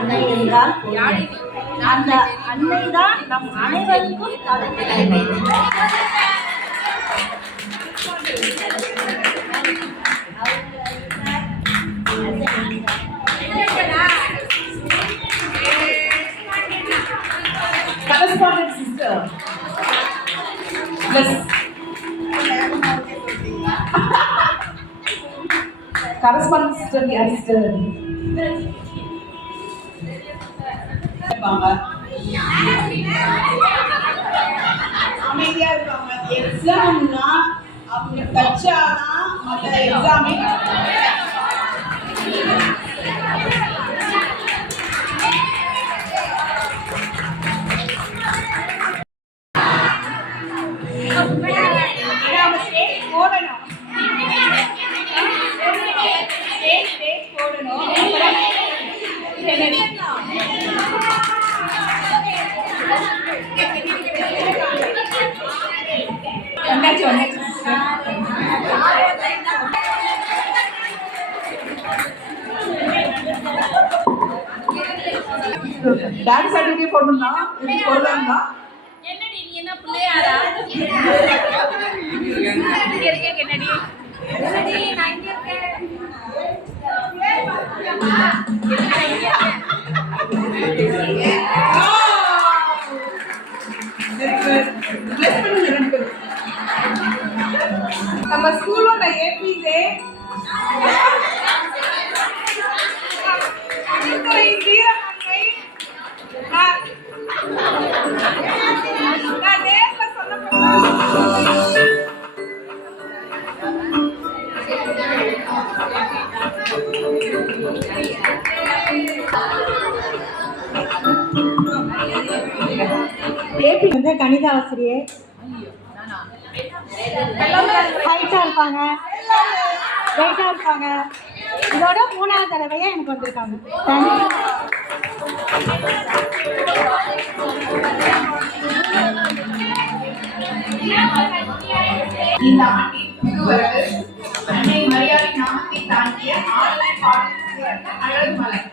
அன்னை என்றால் அந்த அன்னை தான் நம் அனைவருக்கும் தலைமை. Correspondent sister. Correspondent sister, the assistant. அமைதியா இருப்பாங்க. எக்ஸாம்னா அவங்க கச்சானா மற்ற எக்ஸாமே டான்ஸ் ஆடிட்டே போடணும்னா இது போடலாம்னா என்னடி நீ என்ன பிள்ளையாடா இங்க இருக்கே என்னடி என்னடி நான் இங்க இருக்கேன் நம்ம ஸ்கூலோட ஏபிஜே ஏபி வந்து கணித ஆசிரியர் ஹைட்டா இருப்பாங்க, வெயிட்டா இருப்பாங்க. இதோட 3வது தடவையா எனக்கு வந்திருக்காங்க. இந்த ஆண்டின் புதுவரவு அன்னை மரியாதை நாமத்தை தாங்கிய ஆளுமை பாடல் அழகு மலர்.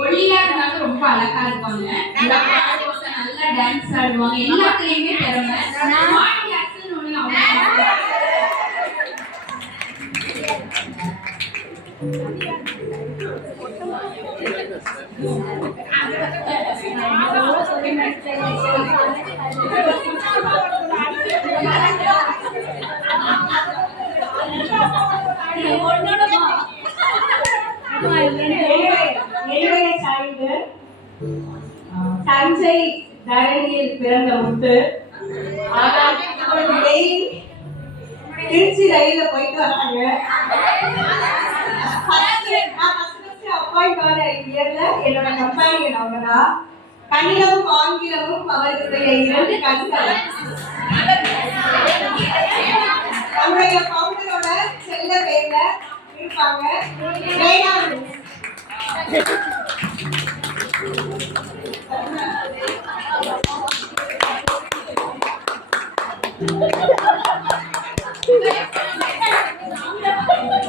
ஒல்லியா இருந்தாலும் ரொம்ப அழகா இருப்பாங்க, நல்லா டான்ஸ் ஆடுவாங்க, எல்லாத்துலயுமே திறமை. தஞ்சை தரணியில் பிறந்த முத்து, திருச்சி ரயில்ல போயிட்டு வராங்க. என்னோட கம்பெனி அவங்கதான். கணிதமும் ஆங்கிலமும் அவர்களுடைய 2 கண்கள். நம்முடைய பவுண்டரோட செல்ல பேர்ல இருப்பாங்க.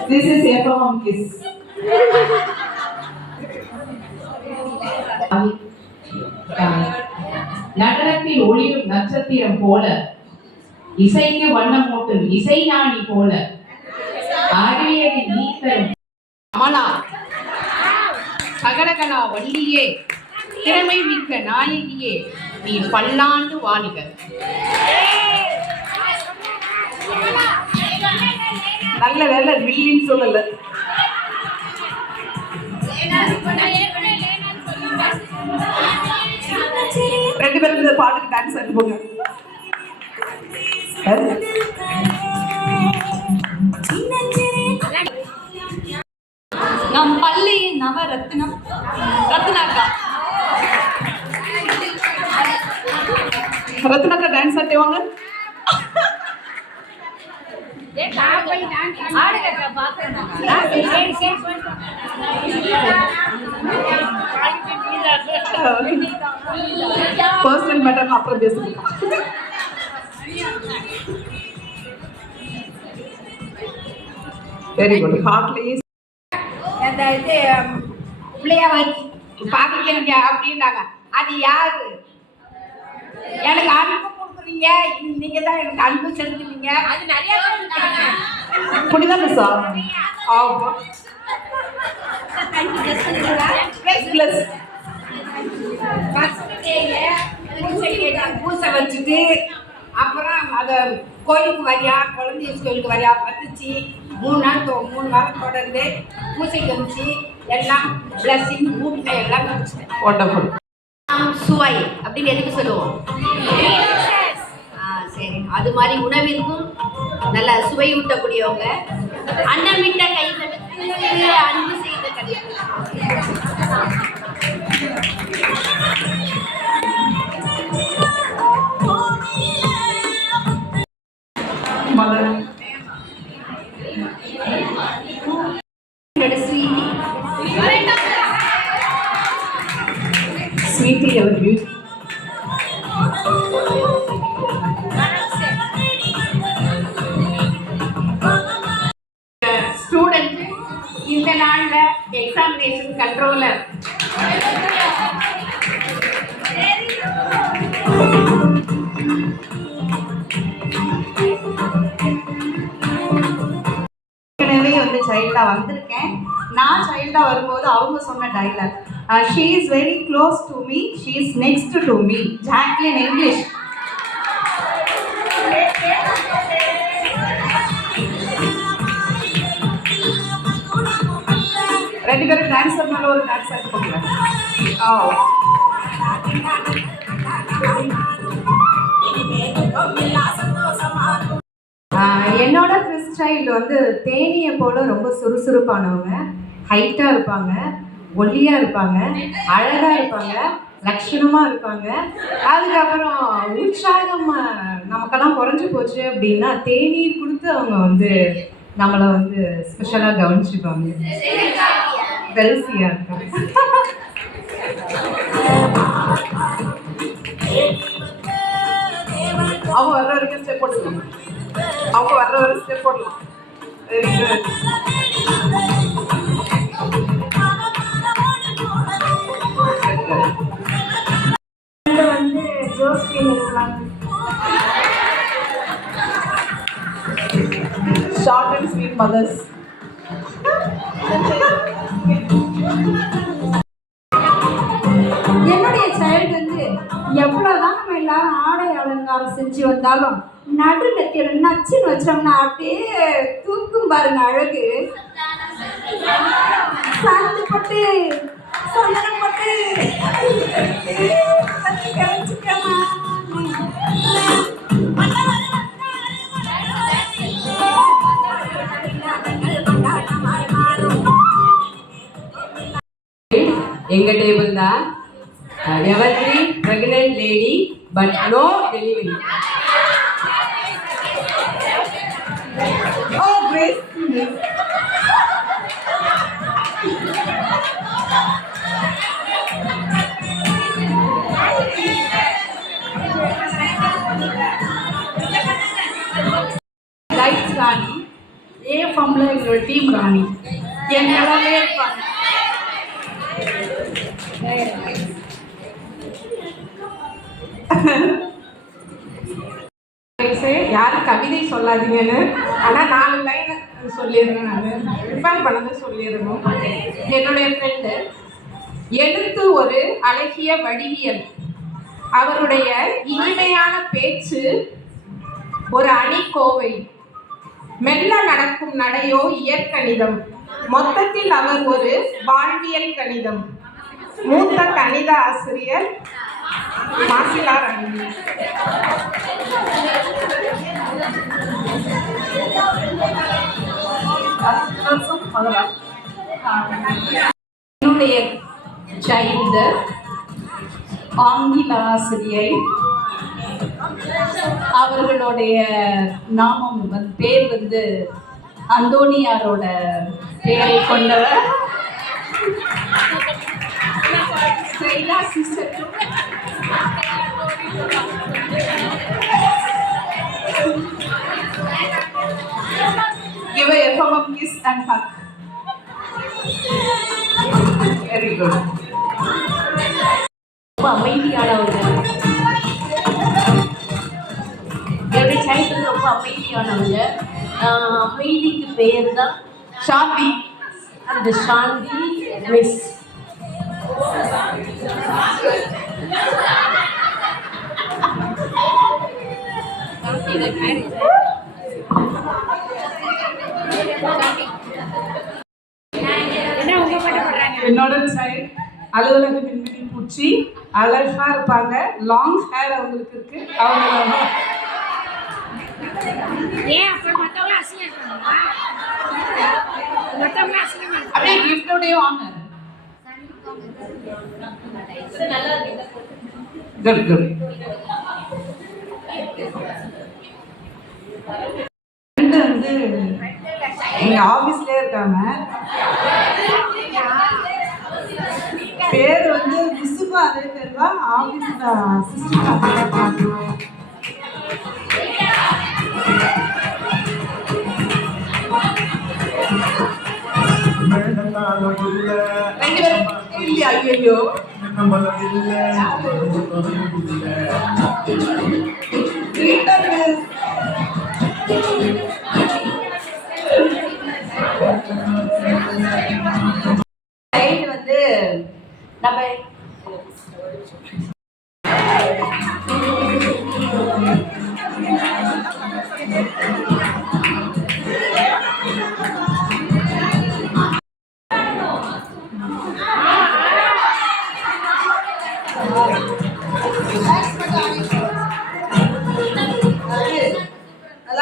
This is F.M. Kiss. நடனத்தில் ஒளிரும் நட்சத்திரம் போல, இசைக்கு வண்ணமூட்டும் இசைஞானி போல, அறிவியலில் நீத்தரும் அமலா, சகலகலா வள்ளியே, திறமை மிக்க நாயகியே, நீ பல்லாண்டு வாழிக. நல்ல வேலை வில்லின்னு சொல்லல. ரெண்டு பேரும் இந்த பாட்டுக்கு டான்ஸ் ஆடி போங்க. சின்ன ஆடுங்க பாக்குறேன். பர்சனல் மேட்டர் அப்புறம் பேசுங்க. Very good. ஹார்ட்லி அந்த இது பிள்ளைய வச்சு பார்த்துக்கிறீங்க அப்படின்னாங்க. அது யாரு? எனக்கு அன்பு கொடுக்குறீங்க, நீங்க தான் எனக்கு அன்பு செலுத்துவீங்க. அது நிறைய பேர் இருக்காங்க. புரியுதான் மிஸ்? ஆமா. ப்ளஸ் ஃபர்ஸ்ட் டேல பூசை வச்சுட்டு அப்புறம் அதை கோயிலுக்கு வரியா, குழந்தைய கோயிலுக்கு வரியா பத்துச்சு. 3 வாரம் தொடர்ந்து பூசைக்கு வந்துச்சு. எல்லாம் பிளஸிங் மூட்டை எல்லாம் முடிச்சிட்டேன். வண்டர்ஃபுல். சுவை அப்படின்னு எதுக்கு சொல்லுவோம்? சரி, அது மாதிரி உணவிற்கும் நல்ல சுவை ஊட்டக்கூடியவங்க. அன்னமிட்ட கைகளுக்கு அன்பு செய்த கல்யாணம். மதர் ஸ்வீட்டி அவர் பியூட்டி. ஸ்டூடெண்ட் இந்த நாள்ல எக்ஸாமினேஷன் கண்ட்ரோலர். ஏற்கனவே வந்து சைல்டா வந்திருக்கேன். நான் சைல்டா வரும்போது அவங்க சொன்ன dialogue, she is very close to me, she is next to me. Jacqueline English. ரெண்டு பேரும் டான்ஸர் மேல ஒரு டான்ஸ் ஆடி போகலாம். என்னோட கிறிஸ் சைல்டு வந்து தேனியை போல ரொம்ப சுறுசுறுப்பானவங்க, ஹைட்டாக இருப்பாங்க, ஒல்லியாக இருப்பாங்க, அழகாக இருப்பாங்க, லட்சணமாக இருப்பாங்க. அதுக்கப்புறம் உற்சாகம் நமக்கெல்லாம் குறைஞ்சி போச்சு அப்படின்னா தேநீர் கொடுத்து அவங்க வந்து நம்மளை வந்து ஸ்பெஷலாக கவனிச்சுப்பாங்க. வெல்சியாக இருக்கும். அவங்க வர்ற வரைக்கும் ஸ்டெப் போட்டுக்கலாம். அவங்க வர்ற வரைக்கும் ஸ்டெப் போடலாம். Very good. வந்து ஜோஸ்பின் இருக்கலாம். Short and sweet mothers. என்னுடைய சைல்டு வந்து எவ்வளோதான் நம்ம எல்லாரும் ஆடை அலங்காரம் செஞ்சு வந்தாலும் நடுநெத்தியில நச்சுன்னு வச்சோம்னா அப்படியே தூக்கும் பாருங்க அழகு. சாந்து போட்டு சந்தனம் போட்டு எங்க டேபிள் தான் every pregnant lady but no delivery. Oh, great. Lights Rani, ஏஎஃப்எம்ல எங்களோட டீம் ராணி. என் எல்லாமே இருப்பாங்க. யாரும் கவிதை சொல்லாதீங்கன்னு, ஆனால் 4 லைன் சொல்லிடுறேன். நான் ப்ரிப்பேர் பண்ணதை சொல்லிடணும். என்னுடைய ஃப்ரெண்டு எழுத்து ஒரு அழகிய வடிவியல், அவருடைய இனிமையான பேச்சு ஒரு அணிக்கோவை, மெல்ல நடக்கும் நடையோ இயற்கணிதம், மொத்தத்தில் அவர் ஒரு வாழ்வியல் கணிதம். மூத்த கணித ஆசிரியர் மாசிலா ராணி. என்னுடைய சைல்டு ஆங்கில ஆசிரியை அவர்களுடைய நாமம் பேர் வந்து அந்தோனியாரோட பேரை கொண்டவர். Sister Give a firm kiss and hug. Very good. ரொம்ப அமைதியானவங்க. என்னுடைய சைல்டு வந்து ரொம்ப அமைதியானவங்க. அமைதிக்கு பெயர் தான் சாந்தி. அந்த சாந்தி மிஸ். என்னோட சைல்டு அலுவலக மின்மினி பூச்சி. அழகா இருப்பாங்க. லாங் ஹேர் அவங்களுக்கு இருக்கு. அவங்க ஏன் அப்ப மத்தவங்க அசிங்கமா மத்தவங்க அசிங்கமா அப்படியே கிஃப்டோடய வாங்க. Good good. வந்து எங்க ஆபீஸ்லயே இருக்காங்க. பேர் வந்து மிஸ்ஸுக்கும் அதே பேர் தான். ஆபீஸ்ல அசிஸ்டன்ட். ரெண்டு பேரும் இல்லையா? ஐயோ வந்து நம்ம நல்லா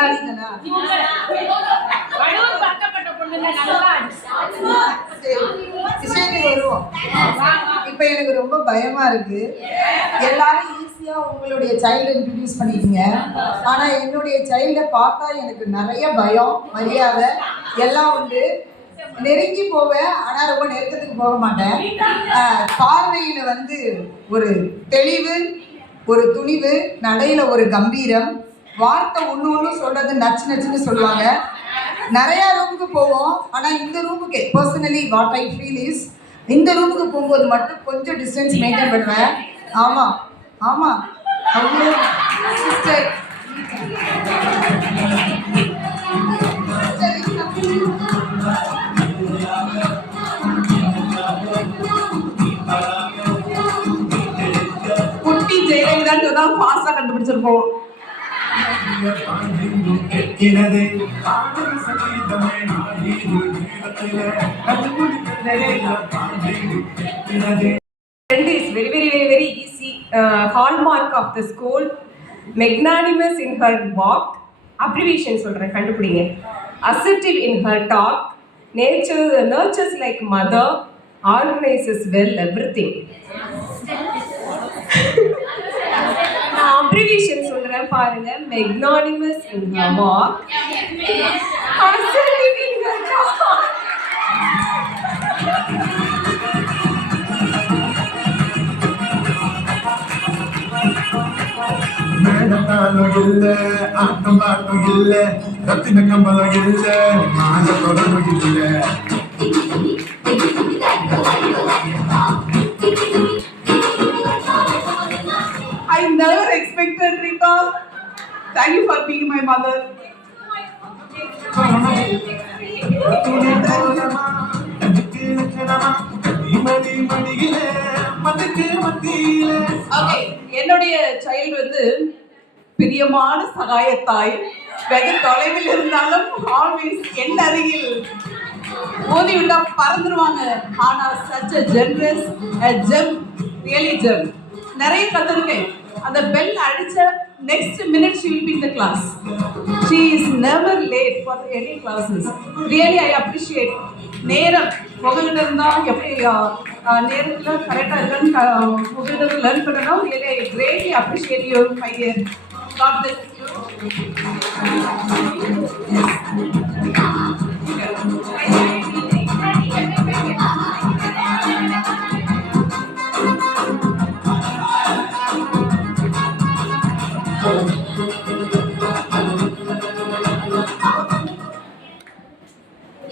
அடிக்கணும். விஷயத்துக்கு வருவோம். இப்போ எனக்கு ரொம்ப பயமா இருக்கு. எல்லாரும் ஈஸியா உங்களுடைய சைல்டு இன்ட்ரடியூஸ் பண்ணிட்டீங்க. ஆனா என்னுடைய சைல்டை பார்த்தா எனக்கு நிறைய பயம், மரியாதை எல்லாம் உண்டு. நெருங்கி போவேன், ஆனா ரொம்ப நெருக்கத்துக்கு போக மாட்டேன். பார்வையில வந்து ஒரு தெளிவு, ஒரு துணிவு, நடையில ஒரு கம்பீரம், வார்த்தை ஒன்று சொல்றது நச்சு நச்சுன்னு சொல்லுவாங்க. நிறையா ரூமுக்கு போவோம். ஆனால் இந்த ரூமுக்கு personally what I feel is, இந்த ரூமுக்கு போகும்போது மட்டும் கொஞ்சம் டிஸ்டன்ஸ் மெயின்டைன் பண்ணுவேன். ஆமாம் ஆமாம் அவங்க சிஸ்டர் குட்டி ஜெயலலிதான்னு சொன்னால் ஃபாஸ்ட்டாக கண்டுபிடிச்சிருப்போம். Friend is very easy. Hallmark of the school, magnanimous in her walk. Abbreviation சொல்றேன் கண்டுபிடிங்க. Assertive in her talk, nurtures like mother, organizes well everything. Abbreviation சொல்றேன் பாருங்க. Magnanimous in her walk, assertive in her talk. மேடத்தாலும் ஆட்டம் பாட்டம் இல்ல, கத்தின கம்பளம் இல்ல, மான தொடர்பு இல்ல. I never expected, Rita. Thank you for being my mother. Okay, என்னுடைய சைல்டு வந்து பிரியமான சகாயத்தாய், வெகு தொலைவில் இருந்தாலும் ஆல்வேஸ் என் அருகில் மோதி விட்டா பறந்துருவாங்க. ஆனா such a generous, a gem, really gem. நிறைய கத்துருக்கேன். அந்த பெல் அடிச்ச next minute she will be in the class. She is never late for any classes. Really I appreciate. நேரம் உங்ககிட்ட இருந்தா எப்படி நேரத்தில் கரெக்டாக இருக்குன்னு உங்ககிட்ட லேர்ன் பண்ணணும். Really I greatly appreciate you, my dear. God bless you.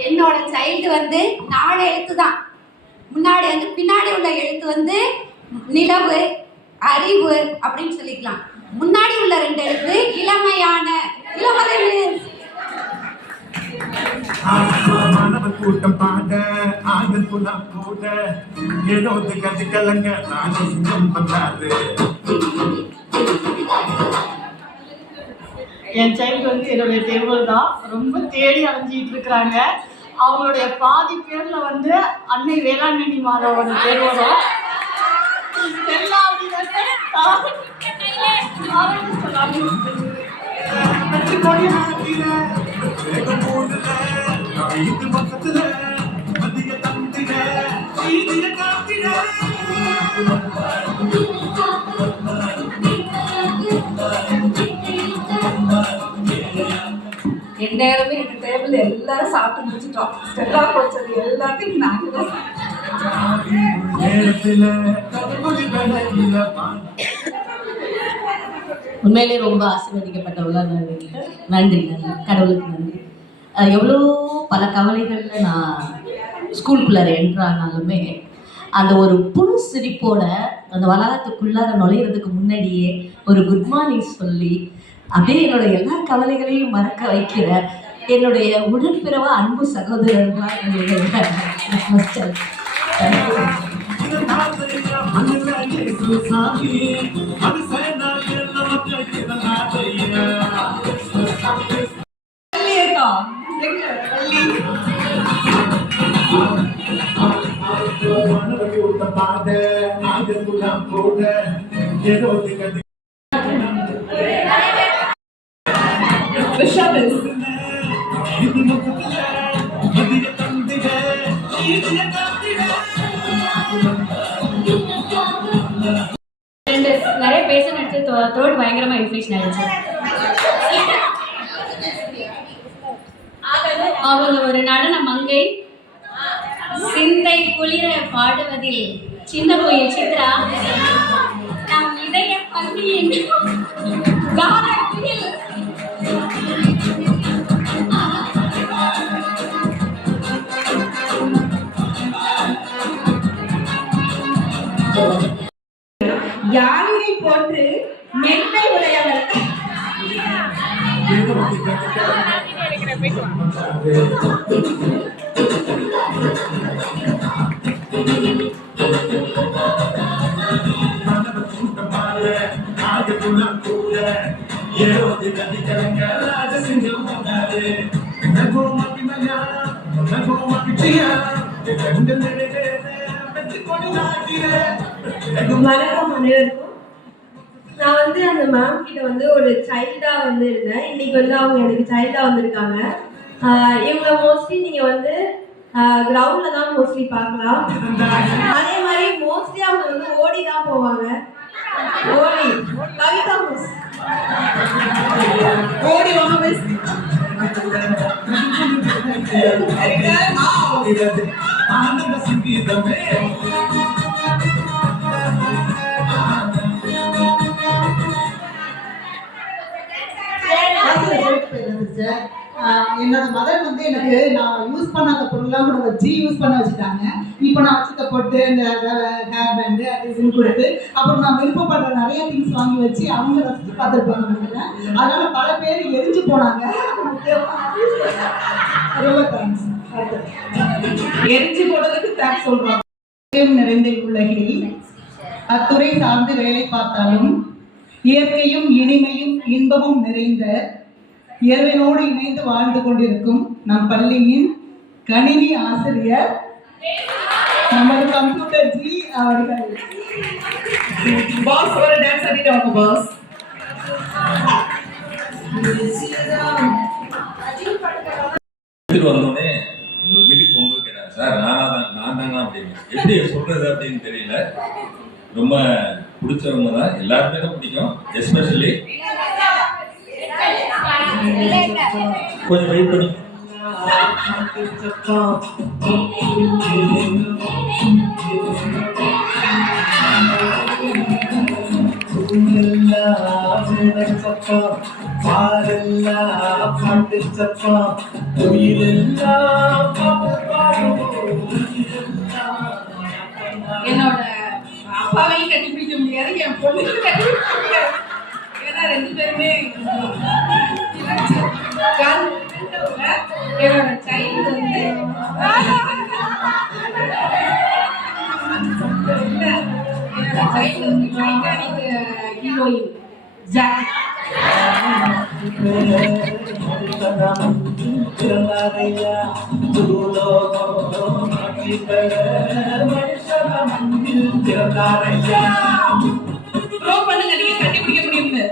என்னோட சைல்டு வந்து 4 எழுத்து தான். முன்னாடி வந்து பின்னாடி உள்ள எழுத்து வந்து நிலவு, அறிவு அப்படின்னு சொல்லிக்கலாம். முன்னாடி உள்ள 2 எழுத்து இளமையான, இளமலை. மாணவர் கூட்டம் பாட ஆண்கள் குலம் கூட ஏதோ கதி கலங்க ராஜசிங்கம் வந்தாரு. என் சைல்டு வந்து என்னுடைய டேபிள் தான் ரொம்ப தேடி அலைஞ்சிட்டு இருக்கிறாங்க. அவங்களுடைய பாதி பேர்ல வந்து அன்னை வேளாங்கண்ணி மாதாவோட பேர் வரும். எல்லா பக்கத்துல மதிய தந்திர காத்திர எந்நேரமே இந்த டேபிள் எல்லாரும் சாப்பிட்டு முடிச்சிட்டோம். ஸ்டெல்லா போச்சது எல்லாத்தையும் நாங்கள் தான் உண்மையிலே ரொம்ப ஆசீர்வதிக்கப்பட்டவளா நான் இருக்கேன். நன்றி நன்றி, கடவுளுக்கு நன்றி. எவ்வளோ பல கவலைகளில் நான் ஸ்கூலுக்குள்ளார என்ட்ரானாலுமே அந்த ஒரு புது சிரிப்போட அந்த வளாகத்துக்குள்ளார நுழையிறதுக்கு முன்னாடியே ஒரு குட் மார்னிங் சொல்லி அப்படியே என்னோட எல்லா கவலைகளையும் மறக்க வைக்கிற என்னுடைய உடன்பிறவா அன்பு சகோதரர் தான் என்னுடைய நிறைய பேச நினைச்சு த்ரோட் பயங்கரமா இன்ஃபெக்ஷன் ஆயிடுச்சு. அவங்க ஒரு நடன மங்கை, சிந்தை குளிர பாடுவதில் சின்ன கோயில் சித்ரா, நம் இதய பள்ளியின் கானத்தில் யாழினை போன்று மென்மை உடையவர். வணக்கம் அனைவருக்கும். நான் வந்து அந்த மேம் கிட்ட வந்து ஒரு சைல்டா வந்து இருந்தேன். இன்னைக்கு வந்து அவங்க எனக்கு சைல்டா வந்திருக்காங்க. இவங்க மோஸ்ட்லி நீங்க வந்து கிரவுண்ட்ல தான் மோஸ்ட்லி பார்க்கலாம். அதே மாதிரி மோஸ்ட்லி அவங்க வந்து ஓடி தான் போவாங்க. ஓடி கவிதா மிஸ் ஓடி வாங்க மிஸ். ஆனந்த சங்கீதமே என்னோட மதர் வந்து எனக்கு நான் யூஸ் பண்ணாத பொருள்லாம் கூட வச்சு யூஸ் பண்ண வச்சுட்டாங்க. இப்போ நான் வச்சுக்க போட்டு இந்த ஹேர் பேண்டு அது இதுன்னு கொடுத்து அப்புறம் நான் விருப்பப்படுற நிறைய திங்ஸ் வாங்கி வச்சு அவங்க ரசித்து பார்த்துருப்பாங்க நினைக்கிறேன். அதனால பல பேர் எரிஞ்சு போனாங்க. ரொம்ப தேங்க்ஸ். எரிஞ்சு போனதுக்கு தேங்க்ஸ் சொல்றோம். நிறைந்த உலகில் அத்துறை சார்ந்து வேலை பார்த்தாலும் இயற்கையும் இனிமையும் இன்பமும் நிறைந்த இறைவனோடு இணைந்து வாழ்ந்து கொண்டிருக்கும் நம் பள்ளியின் கணினி ஆசிரியர் நமது கம்ப்யூட்டர் ஜி அவர்கள். பாஸ் ஒரு டான்ஸ் ஆடிட்டாங்க பாஸ். வந்தோடனே வீட்டுக்கு போகும்போது கேட்டாங்க, சார் நான் தாங்க அப்படின்னு. எப்படி சொல்றது அப்படின்னு தெரியல. ரொம்ப பிடிச்சவங்க தான், எல்லாருமே தான் பிடிக்கும். எஸ்பெஷலி கொஞ்சம் வெயிட் பண்ணி என்னோட அப்பாவையும் கட்டிப்பிடிக்க முடியாது, என் பொண்ணுக்கு கட்டிப்பிடிக்க முடியாது. ஏன்னா 2 பேருமே என்னோட சைல்டு வந்து என்னோட சைல்டு வந்து டைட்டானிக் ஹீரோயின் ஜாக். ப்ரோ பண்ணுங்க, நீங்க கட்டிப்பிடிக்க முடியும்னு.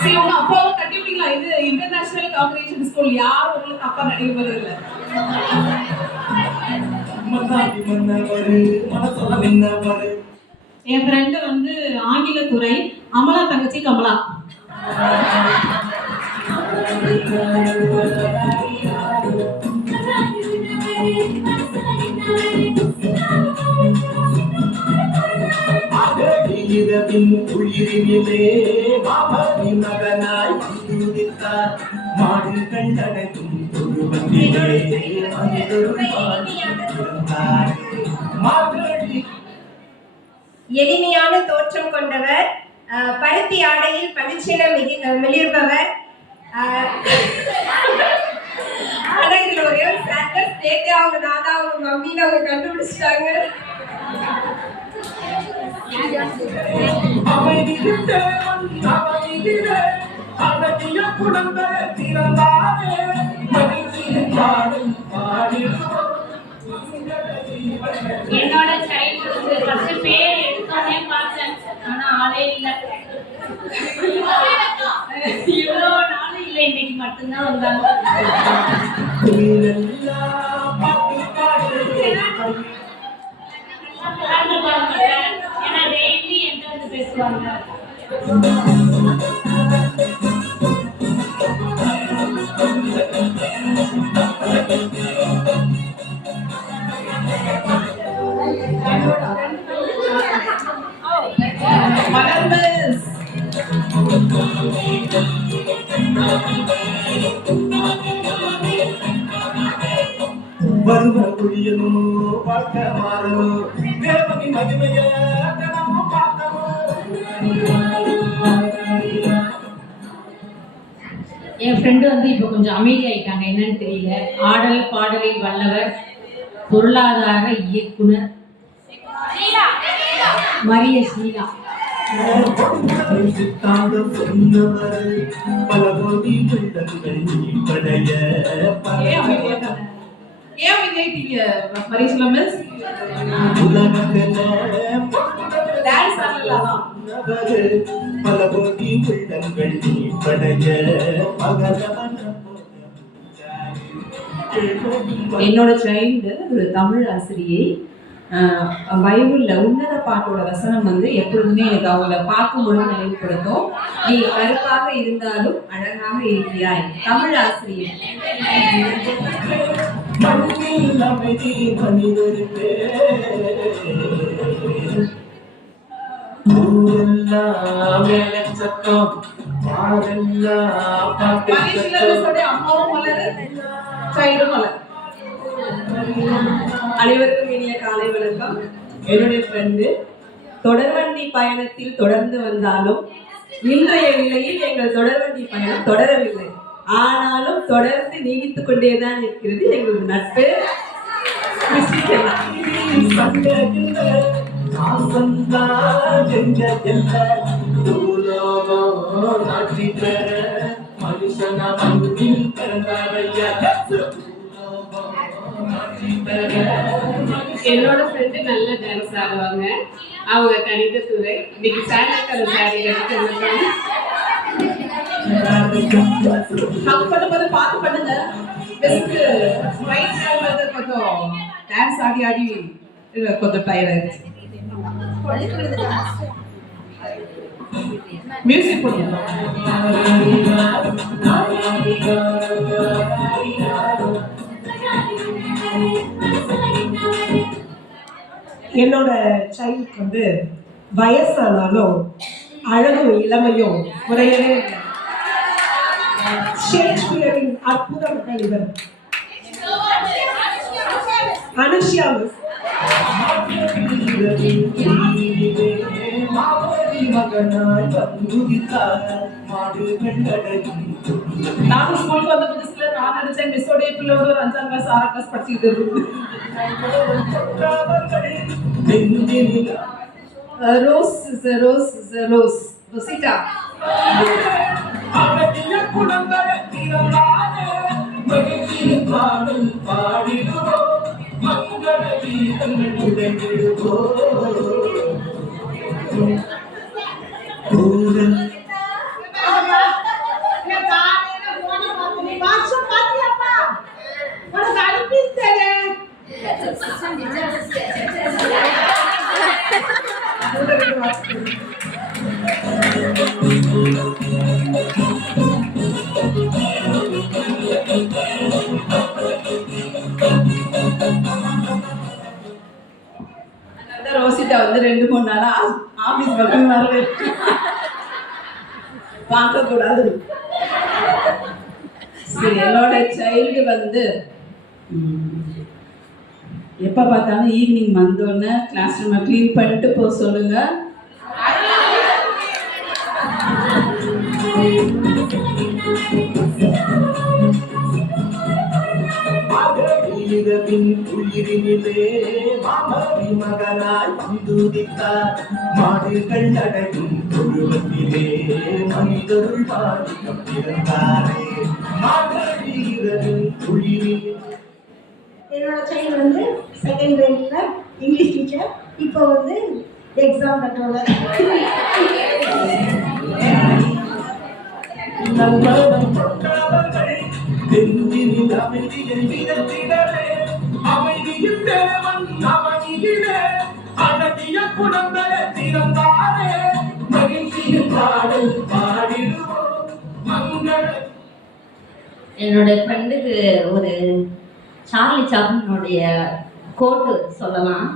சரி, உங்க அப்பாவும் கட்டிப்பிடிக்கலாம். இது இன்டர்நேஷனல் காம்படிஷன் ஸ்கூல், யாரும் உங்களுக்கு அப்பா நடிக்க போறது இல்லை. என் ஃப்ரெண்டு வந்து ஆங்கிலத்துறை, அமலா தங்கச்சி கமலா. உயிரினிலே மாமணி மகனாய் உதித்தார் மாடுகள் நடக்கும் தொழுவத்திலே எளிமையான தோற்றம் கொண்டவர், பருத்தி ஆடையில் பளிச்சென மிளிர்பவர். ஆனா இதுல ஒரே ஒரு சாட்டர் ஸ்டேட்டே அவங்க நாதா அவங்க மம்மின்னு அவங்க கண்டுபிடிச்சிட்டாங்க. என்னோட சைல்டு ஃபர்ஸ்ட் பேர் எடுத்தோடனே பார்த்தேன், ஆனா ஆளே இல்லை. இவ்வளோ நாளும் இல்லை, இன்னைக்கு மட்டும்தான் வந்தாங்க. ஏன்னா டெய்லி என்கிட்ட வந்து பேசுவாங்க. வருவ குடியனோ வாழ்க்கை மாறனோ தேவனி மகிமைய தினமும் என் ஃப்ரெண்டு வந்து இப்போ கொஞ்சம் அமைதியாயிட்டாங்க, என்னன்னு தெரியல. ஆடல் பாடலில் வல்லவர், பொருளாதார இயக்குனர் மரிய ஷீலா. பல கோடி படைய ஏன் விஜய்டிங்க மரிசலா மிஸ் டான்ஸ் ஆடலாம். பல கோடி உள்ளங்கள் படைய என்னோட சைல்டு ஒரு தமிழ் ஆசிரியை. பைபிள்ல உன்னத பாட்டோட வசனம் வந்து எப்பொழுதுமே எனக்கு அவங்கள பார்க்கும் பொழுது நினைவுபடுத்தும். நீ கருப்பாக இருந்தாலும் அழகாக இருக்கிறாய். தமிழ் ஆசிரியை. அம்மாவும் மலர், சைல்டு மலர். அனைவருக்கும் இனிய காலை வணக்கம். என்னுடைய ஃப்ரெண்டு தொடர்வண்டி பயணத்தில் தொடர்ந்து வந்தாலும் இன்றைய நிலையில் எங்கள் தொடர்வண்டி பயணம் தொடரவில்லை. ஆனாலும் தொடர்ந்து நீடித்துக் கொண்டேதான் இருக்கிறது எங்களது நட்பு. என்னோட ஃப்ரெண்டு நல்ல டான்ஸ் ஆடுவாங்க. அவங்க கணிதத்துறை. இன்னைக்கு சாயங்கால சாரி கட்டிட்டு வந்திருக்காங்க. பண்ணும்போது பார்த்து பண்ணுங்க. பெஸ்ட் ரைட் ஹேண்ட் வந்து கொஞ்சம் டான்ஸ் ஆடி ஆடி கொஞ்சம் டயர்ட் ஆயிடுச்சு. மியூசிக் போட்டுருக்கோம். என்னோட சைல்டுக்கு வந்து வயசானாலும் அழகும் இளமையும் குறையவே இல்லை. ஷேக்ஸ்பியரின் அற்புத மகள் இவர். அனுஷ்யா மிஸ். நான் ஸ்கூலுக்கு வந்த புதுசுல நான் நினைச்சேன் மிஸ்ஸோடைய பிள்ளையோட ஒரு 5ஆம் கிளாஸ் 6ஆம் கிளாஸ் படிச்சுட்டு இருக்கு. Rose rose rose Rosita. Rosita வந்து 2-3 நாளா ஆபீஸ் பக்கம் வரவே பார்க்க கூடாது. என்னோட சைல்டு வந்து எப்போ பார்த்தாலும் ஈவினிங் வந்தோடனே கிளாஸ் ரூமை க்ளீன் பண்ணிட்டு போக சொல்லுங்க. உயிரினிலே மாமரி மகனாய் வந்துதித்தார். மாடுகள் நடக்கும் தொழுவத்திலே மனிதருள் பாடியம் பிறந்தாரே. மாமரீரனின் உயிரினிலே. என்னோட சைல்டு வந்து செகண்ட் கிரேட்ல இங்கிலீஷ் டீச்சர், இப்போ வந்து எக்ஸாம் கண்ட்ரோலர். அமைதியின் தேவன் அவனிலே அழகிய குணங்களை திறந்தாரே. மகிழ்ச்சியின் பாடல் பாடிடுவோம் மங்கள. என்னோட ஃப்ரெண்டுக்கு ஒரு சார்லி சாப்ளினுடைய கோட்டு சொல்லலாம்.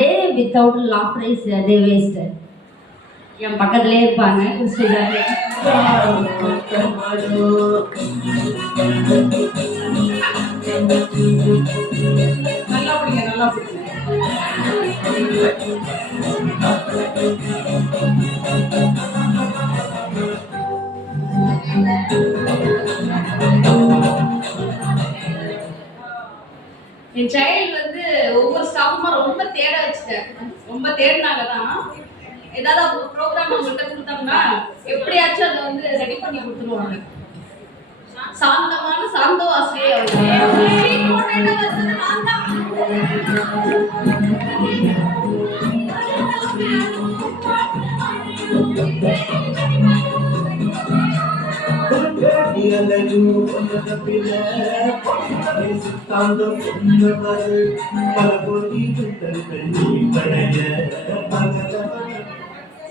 Day without laughter is day waste. என் பக்கத்துலேயே இருப்பாங்க கிறிஸ்டினாலே. நல்லா பிடிங்க, நல்லா பிடிங்க. என் சைல்டு வந்து ஒவ்வொரு ஸ்டாஃபுமா ரொம்ப தேட வச்சுட்டேன். ரொம்ப தேடினாங்க தான். ஏதாவது ப்ரோக்ராம் அவங்கள்ட்ட கொடுத்தாங்கன்னா எப்படியாச்சும் அதை வந்து ரெடி பண்ணி கொடுத்துருவாங்க. சாந்தமான சாந்தவாசியே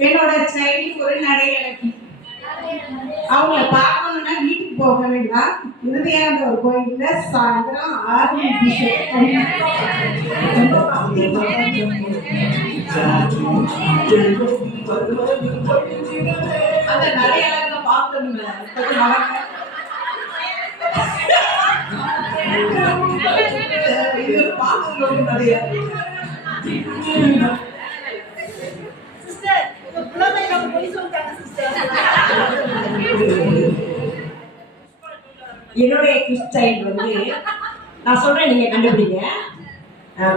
என்னோட சைல்டு ஒரு நடையழகி. அவங்கள பார்க்கணும்னா வீட்டுக்கு போக வேண்டாம், இறுதியான ஒரு கோயில்ல சாயந்தரம் 6 மணிக்கு அந்த நடையழக பார்க்கணுமே. இது பார்க்கணும் நிறைய. என்னுடைய கிறிஸ் சைல்டு வந்து நான் சொல்றேன், நீங்க கண்டுபிடிங்க.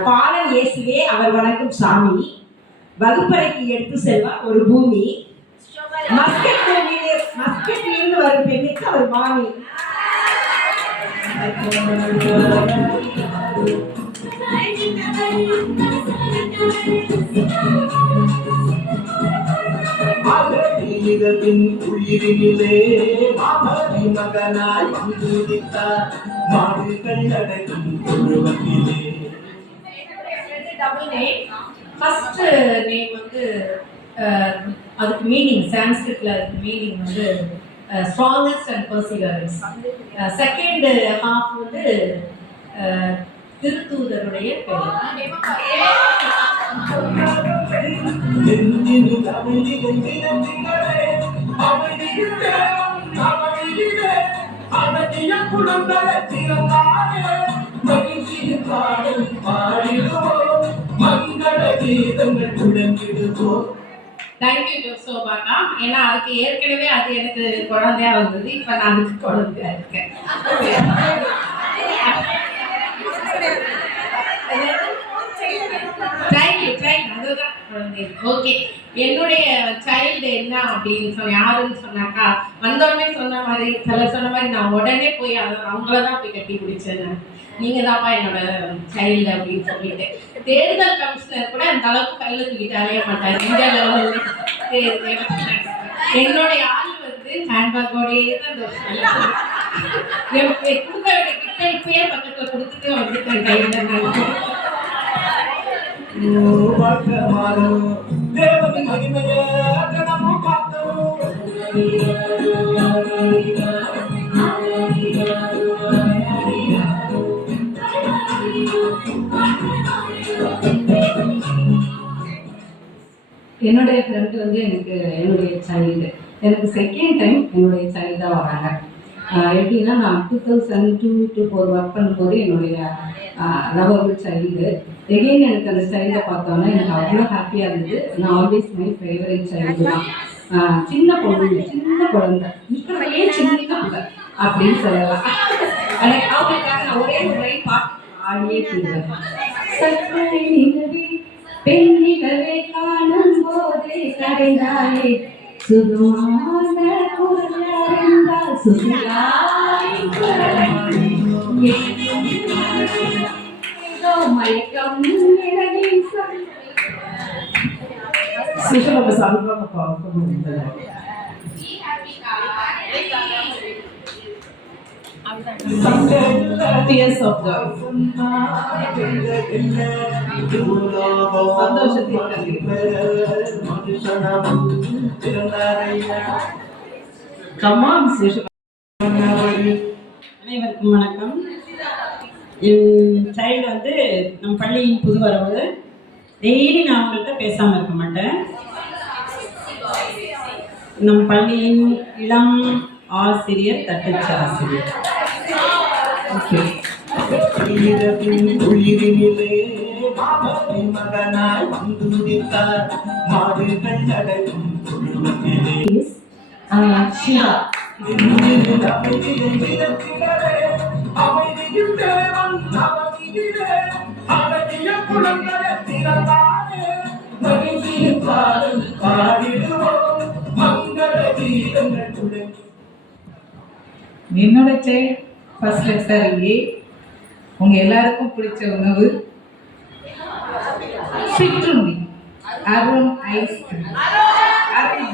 பாலன் இயேசுவே அவர் வணக்கம் சாமி. வகுப்பறைக்கு எடுத்து செல்வார் ஒரு பூமி. மஸ்கட்டிலிருந்து வரும் பெண்ணுக்கு அவர் மாமி. இரவின் உயிரினிலே மாமரி மகனாய் வந்துதித்தார் மாடுகள் அடக்கும் தொழுவத்திலே. Double name. ஃபர்ஸ்ட் நேம் வந்து அதுக்கு மீனிங் சான்ஸ்கிரிட்ல மீனிங் வந்து strongest and perseverance. Second half வந்து திருத்தூதருடைய பெயர். தேங்க்யூ சோபாக்கா. ஏன்னா அதுக்கு ஏற்கனவே அது எனக்கு குழந்தையா வந்தது, இப்ப நான் அதுக்கு குழந்தையா இருக்கேன். அதுதான் குழந்தை. ஓகே, என்னுடைய சைல்டு என்ன அப்படின்னு சொன்ன யாருன்னு சொன்னாக்கா, வந்தோடனே சொன்ன மாதிரி சொன்ன மாதிரி நான் உடனே போய் அவங்களதான் போய் கட்டி பிடிச்சேன். நீங்க தான்ப்பா என்னோட சைல்டு அப்படின்னு சொல்லிட்டு தேர்தல் கமிஷனர் கூட அந்த அளவுக்கு கையில தூக்கிட்டு அலைய மாட்டாரு. இந்த லெவலில் என்னுடைய ஆள் வந்து ஹேண்ட்பேக்கோடயே தான் கொடுக்க கிட்ட இப்பயே பக்கத்துல கொடுத்துட்டு வந்துட்டேன் கையில. என்னுடைய ஃப்ரெண்டு வந்து என்னுடைய சைல்டு எனக்கு செகண்ட் டைம் என்னுடைய சைல்டாக வராங்க. எப்படின்னா நான் 2002 to 2004 ஒர்க் பண்ணும்போது என்னுடைய லவபிள் சைல்டு எகெயின் எனக்கு அந்த சைல்டை பார்த்தோன்னா எனக்கு அவ்வளோ ஹாப்பியாக இருந்தது. நான் ஆல்வேஸ் மை ஃபேவரட் சைல்டு தான். சின்ன குழந்தை இருக்கிறதுலே சின்ன பிள்ளை அப்படின்னு சொல்லலாம். எனக்கு அவங்களுக்காக நான் ஒரே ஒரு பாட்டு ஆடியே தீர்வேன். பெண்ணிலவே காணும் போதே கரைந்தாலே சுகமான குரலால் சுகலாய் மயக்கம் Tears of joy. Come on, அனைவருக்கும் வணக்கம். என் சைல்டு வந்து நம்ம பள்ளியின் புது வரவு. டெய்லி நான் அவங்கள்ட்ட பேசாமல் இருக்க மாட்டேன். நம் பள்ளியின் இளம் ஆசிரியர், தட்டச்சு ஆசிரியர். ஓகே. உயிரினிலே மாமரி மகனாய் வந்துதித்தார் மாடுகள் அடக்கும் தொழுவத்திலே. அமைதியில் தேவன் அவனியிலே அழகிய குழந்தையை திறந்தாரே மகிழ்ச்சியின் பாடல் பாடிடுவோம் மங்கள கீதங்கள் துடைக்கும். என்னோட சைல்டு ஃபர்ஸ்ட் லெட்டர் ஏ. உங்க எல்லாருக்கும் பிடிச்ச உணவு சிற்றுண்டி, அருண் ஐஸ்கிரீம். அருண்